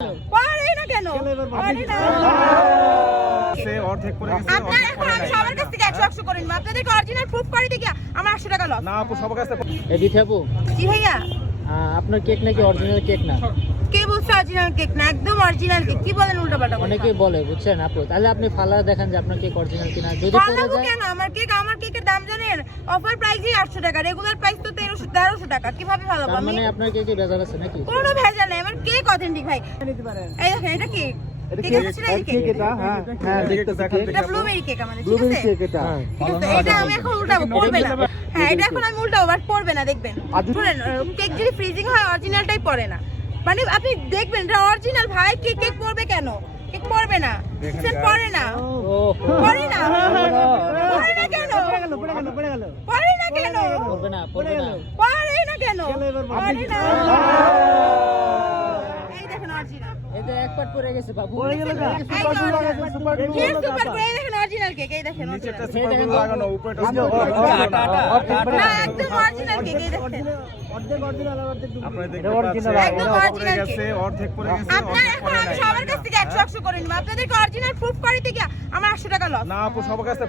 পারে না কেন? পারে না। অর্ধেক করে গেছে। আপনারা এখন আমি সবার কাছ থেকে 100 করে নিব। আপনাদেরকে অরিজিনাল প্রুফ করে দিকে আমার 800 টাকা লস। না আপু সবার কাছে। এডিট আপু, জি ভাইয়া, আপনার কেক নাকি অরিজিনাল কেক না? কে বলছে অরিজিনাল কেক না? একদম অরিজিনাল কেক। কি বলেন উল্টাপাল্টা কথা? অনেকেই বলে, বুঝছেন আপু। তাহলে আপনি ফালা দেখান যে আপনার কেক অরিজিনাল কিনা। যদি পড়ে ফালাবো যায়, কেন? আমার কেকের দাম জানেন? অফার প্রাইসই 800 টাকা, রেগুলার প্রাইস তো 1300 টাকা। কিভাবে ফালাবো তার আমি? মানে আপনার কেকে ভেজাল আছে নাকি? কোনো ভেজাল নাই, আমার কেক অথেন্টিক ভাই। এই দেখেন, এটা কেক। কেক আছে না, এই কেক। হ্যাঁ দেখতেছি এখন এটা ব্লুবেরি কেক আমাদের, ঠিক আছে? ঠিক আছে, এটা আমি এখন উল্টাবো, পড়বে না। হ্যাঁ, এটা এখন আমি উল্টাবো, বাট পড়বে না, দেখবেন। শুনেন, কেক যদি ফ্রিজিং হয় অরিজিনালটাই পড়ে না। মানে আপনি দেখবেন এটা অরিজিনাল ভাই, কেক পড়বে কেন? কেক পড়বে না, বুঝছেন? পড়ে না, পড়ে না, পড়ে না কেন? পড়ে না কেন? পড়বে না, পড়বে না। পড়ে না কেন? পড়ে না। এই দেখেন অরিজিনাল। এটা এক পাট পড়ে গেছে বাবু। এই যে original। কি সুপার করে, এই দেখেন অরিজিনাল কেক, এই দেখেন নিচেরটা original। সুপার গ্লু লাগানো, উপরেটা না, একদম অরিজিনাল কেক, এই দেখেন। আপনারা দেখতে পাচ্ছেন একদম অর্ধেক original করে গেছে, cake। অর্ধেক করে গেছে। আপনারা এখন আমি সবার কাছ থেকে 100 করে নিব। আপনাদেরকে অরিজিনাল প্রুফ করে দিকে আমার 800 টাকা লস। না আপু সবার কাছে